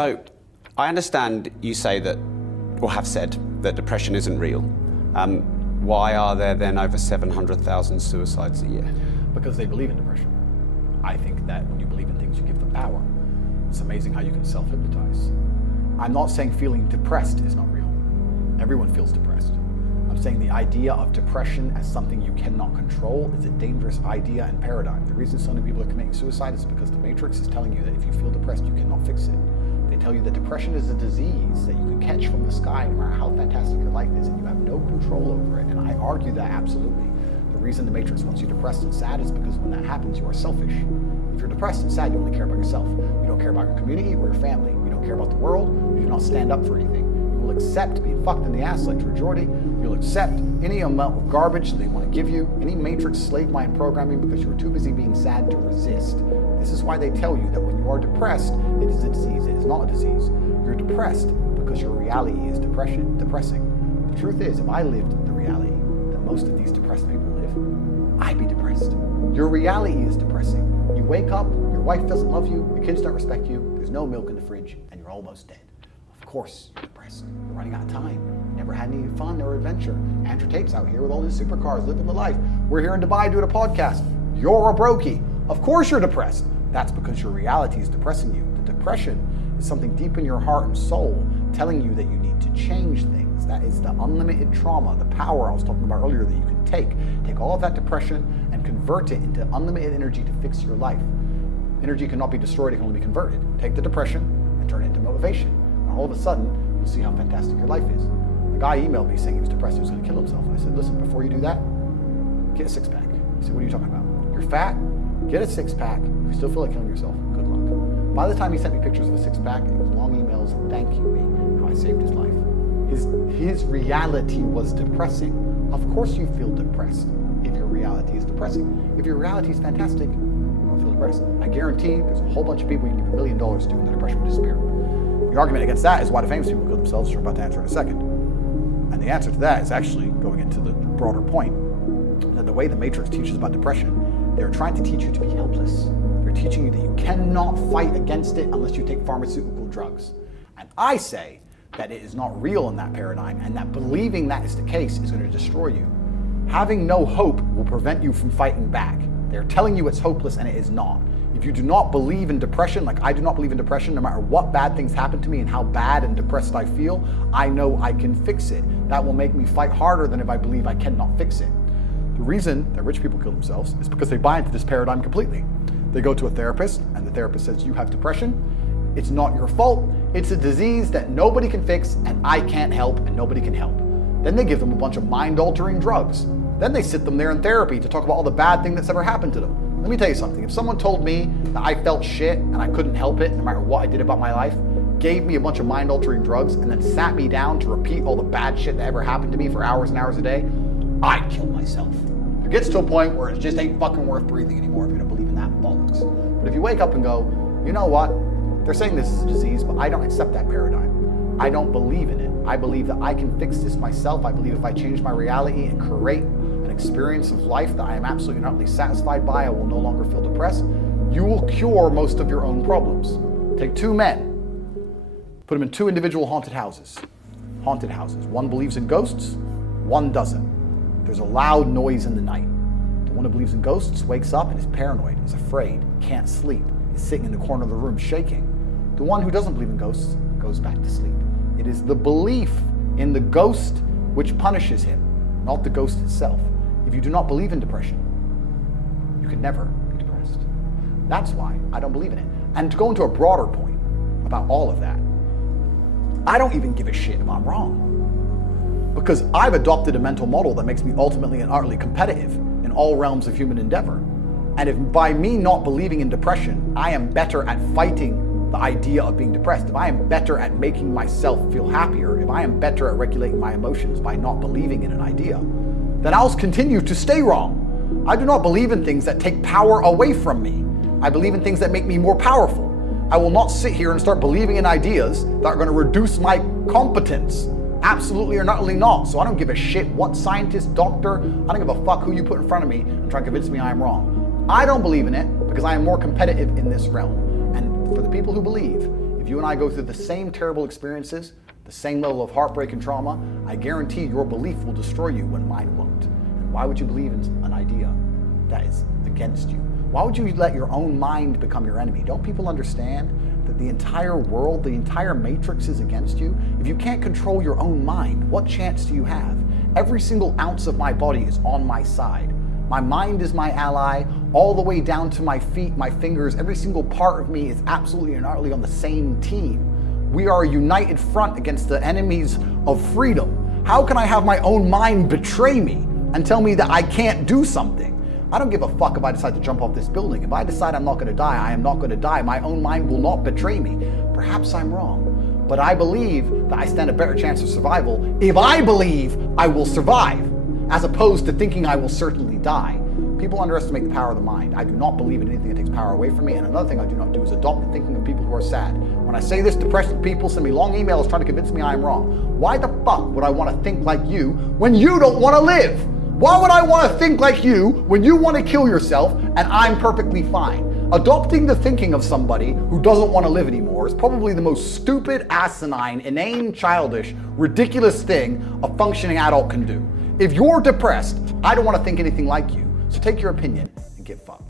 So, I understand you say that, or have said, that depression isn't real. Why are there then over 700,000 suicides a year? Because they believe in depression. I think that when you believe in things, you give them power. It's amazing how you can self-hypnotize. I'm not saying feeling depressed is not real. Everyone feels depressed. I'm saying the idea of depression as something you cannot control is a dangerous idea and paradigm. The reason so many people are committing suicide is because the Matrix is telling you that if you feel depressed, you cannot fix it. They tell you that depression is a disease that you can catch from the sky no matter how fantastic your life is, and you have no control over it. And I argue that absolutely. The reason the Matrix wants you depressed and sad is because when that happens, you are selfish. If you're depressed and sad, you only care about yourself. You don't care about your community or your family. You don't care about the world. You do not stand up for anything. You will accept being fucked in the ass like True Jordy. You'll accept any amount of garbage they want to give you, any Matrix slave mind programming, because you are too busy being sad to resist. This is why they tell you that when you are depressed, it is a disease. It is not a disease. You're depressed because your reality is depressing. The truth is, if I lived the reality that most of these depressed people live, I'd be depressed. Your reality is depressing. You wake up, your wife doesn't love you, your kids don't respect you, there's no milk in the fridge, and you're almost dead. Of course, you're depressed. You're running out of time. Never had any fun or adventure. Andrew Tate's out here with all his supercars, living the life. We're here in Dubai doing a podcast. You're a brokey. Of course you're depressed. That's because your reality is depressing you. The depression is something deep in your heart and soul telling you that you need to change things. That is the unlimited trauma, the power I was talking about earlier that you can take. Take all of that depression and convert it into unlimited energy to fix your life. Energy cannot be destroyed, it can only be converted. Take the depression and turn it into motivation. And all of a sudden, you'll see how fantastic your life is. The guy emailed me saying he was depressed, he was going to kill himself. And I said, listen, before you do that, get a six-pack. He said, what are you talking about? You're fat, get a six-pack. If you still feel like killing yourself, good luck. By the time he sent me pictures of a six-pack, it was long emails thanking me how I saved his life. His reality was depressing. Of course you feel depressed if your reality is depressing. If your reality is fantastic, you won't feel depressed. I guarantee there's a whole bunch of people you can give $1 million to and the depression will disappear. The argument against that is why the famous people kill themselves, which we're about to answer in a second. And the answer to that is actually going into the broader point that the way the Matrix teaches about depression, they're trying to teach you to be helpless. They're teaching you that you cannot fight against it unless you take pharmaceutical drugs. And I say that it is not real in that paradigm, and that believing that is the case is going to destroy you. Having no hope will prevent you from fighting back. They're telling you it's hopeless, and it is not. If you do not believe in depression, like I do not believe in depression, no matter what bad things happen to me and how bad and depressed I feel, I know I can fix it. That will make me fight harder than if I believe I cannot fix it. The reason that rich people kill themselves is because they buy into this paradigm completely. They go to a therapist, and the therapist says, you have depression. It's not your fault. It's a disease that nobody can fix, and I can't help, and nobody can help. Then they give them a bunch of mind-altering drugs. Then they sit them there in therapy to talk about all the bad thing that's ever happened to them. Let me tell you something. If someone told me that I felt shit and I couldn't help it, no matter what I did about my life, gave me a bunch of mind-altering drugs, and then sat me down to repeat all the bad shit that ever happened to me for hours and hours a day, I'd kill myself. It gets to a point where it just ain't fucking worth breathing anymore if you don't believe in that bollocks. But if you wake up and go, you know what? They're saying this is a disease, but I don't accept that paradigm. I don't believe in it. I believe that I can fix this myself. I believe if I change my reality and create an experience of life that I am absolutely not satisfied by, I will no longer feel depressed. You will cure most of your own problems. Take two men, put them in two individual haunted houses. One believes in ghosts, one doesn't. There's a loud noise in the night. The one who believes in ghosts wakes up and is paranoid, is afraid, can't sleep, is sitting in the corner of the room shaking. The one who doesn't believe in ghosts goes back to sleep. It is the belief in the ghost which punishes him, not the ghost itself. If you do not believe in depression, you can never be depressed. That's why I don't believe in it. And to go into a broader point about all of that, I don't even give a shit if I'm wrong. Because I've adopted a mental model that makes me ultimately and utterly competitive in all realms of human endeavor. And if by me not believing in depression, I am better at fighting the idea of being depressed, if I am better at making myself feel happier, if I am better at regulating my emotions by not believing in an idea, then I'll continue to stay wrong. I do not believe in things that take power away from me. I believe in things that make me more powerful. I will not sit here and start believing in ideas that are going to reduce my competence. Absolutely or utterly not. So I don't give a shit what scientist, doctor, I don't give a fuck who you put in front of me and try to convince me I am wrong. I don't believe in it because I am more competitive in this realm. And for the people who believe, if you and I go through the same terrible experiences, the same level of heartbreak and trauma, I guarantee your belief will destroy you when mine won't. And why would you believe in an idea that is against you? Why would you let your own mind become your enemy? Don't people understand that the entire world, the entire matrix is against you? If you can't control your own mind, what chance do you have? Every single ounce of my body is on my side. My mind is my ally, all the way down to my feet, my fingers. Every single part of me is absolutely and utterly on the same team. We are a united front against the enemies of freedom. How can I have my own mind betray me and tell me that I can't do something? I don't give a fuck if I decide to jump off this building. If I decide I'm not going to die, I am not going to die. My own mind will not betray me. Perhaps I'm wrong, but I believe that I stand a better chance of survival if I believe I will survive, as opposed to thinking I will certainly die. People underestimate the power of the mind. I do not believe in anything that takes power away from me. And another thing I do not do is adopt the thinking of people who are sad. When I say this, depressed people send me long emails trying to convince me I am wrong. Why the fuck would I want to think like you when you don't want to live? Why would I want to think like you when you want to kill yourself and I'm perfectly fine? Adopting the thinking of somebody who doesn't want to live anymore is probably the most stupid, asinine, inane, childish, ridiculous thing a functioning adult can do. If you're depressed, I don't want to think anything like you. So take your opinion and get fucked.